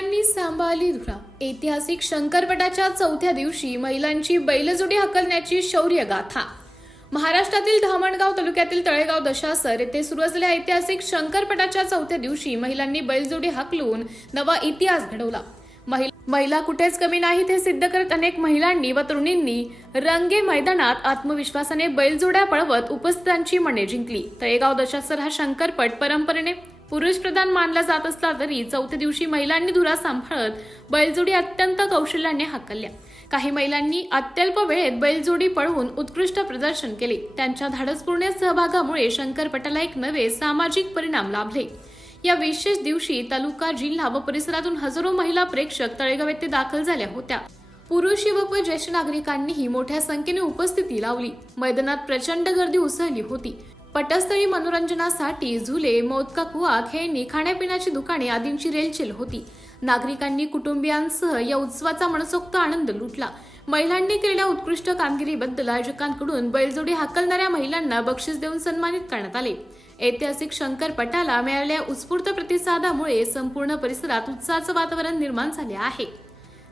महिलांनी सांभाळली धुरा। ऐतिहासिक शंकरपटाच्या चौथ्या दिवशी महिलांची बैलजोडी हकलण्याची शौर्य गाथा। महाराष्ट्रातील धामणगाव तालुक्यातील तळेगाव दशासर येथे सुरू असलेल्या ऐतिहासिक शंकरपटाच्या चौथ्या दिवशी महिलांनी बैलजोडी हकलून नवा इतिहास घडवला। महिला कुठेच कमी नाहीत हे सिद्ध करत अनेक महिलांनी व तरुणींनी रंगे मैदानात आत्मविश्वासाने बैलजोड्या पळवत उपस्थितांची मने जिंकली। तळेगाव दशासर हा शंकरपट परंपरेने पुरुष प्रधान मानला जात असला तरी चौथ्या दिवशी महिलांनी धुरा सांभाळत बैलजोडी अत्यंत कौशल्याने हाकलल्या। काही महिलांनी अत्यल्प वेळेत बैलजोडी पळवून उत्कृष्ट प्रदर्शन केले। त्यांच्या धाडसपूर्ण सहभागामुळे शंकरपटाला एक नवे सामाजिक परिणाम लाभले। या विशेष दिवशी तालुका, जिल्हा व परिसरातून हजारो महिला प्रेक्षक तळेगाव येथे दाखल झाल्या होत्या। पुरुष, युवक व ज्येष्ठ नागरिकांनीही मोठ्या संख्येने उपस्थिती लावली। मैदानात प्रचंड गर्दी उसळली होती। पटस्थळी मनोरंजनासाठी झुले, मोदका कुवा, खेळणी, खाण्यापिण्याची दुकाने आदींची रेलचेल होती। नागरिकांनी कुटुंबियांसह या उत्सवाचा मनसोक्त आनंद लुटला। महिलांनी केलेल्या उत्कृष्ट कामगिरीबद्दल आयोजकांकडून बैलजोडी हाकलणाऱ्या महिलांना बक्षीस देऊन सन्मानित करण्यात आले। ऐतिहासिक शंकरपटाला मिळालेल्या उत्स्फूर्त प्रतिसादामुळे संपूर्ण परिसरात उत्साहाचं वातावरण निर्माण झाले आहे।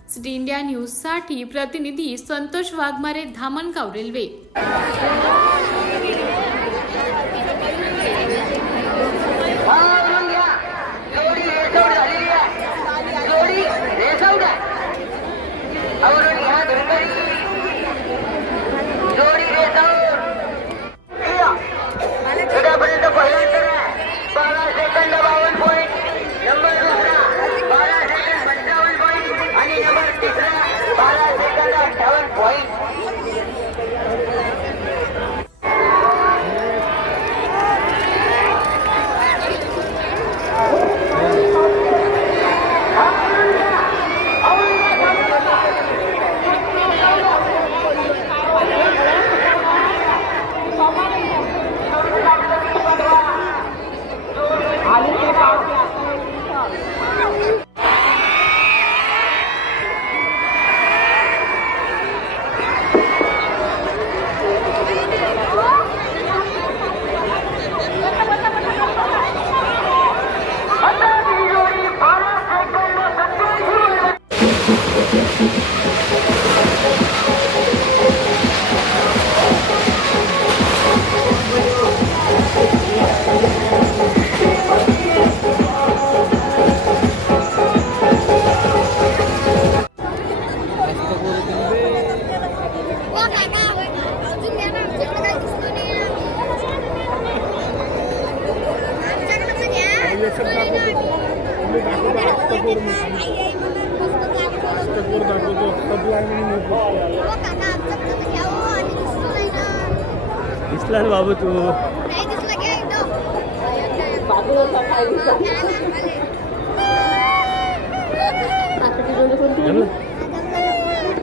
सिटी इंडिया न्यूज साठी प्रतिनिधी संतोष वाघमारे, धामणगाव रेल्वे। दिसला ना बाबू तू बाबू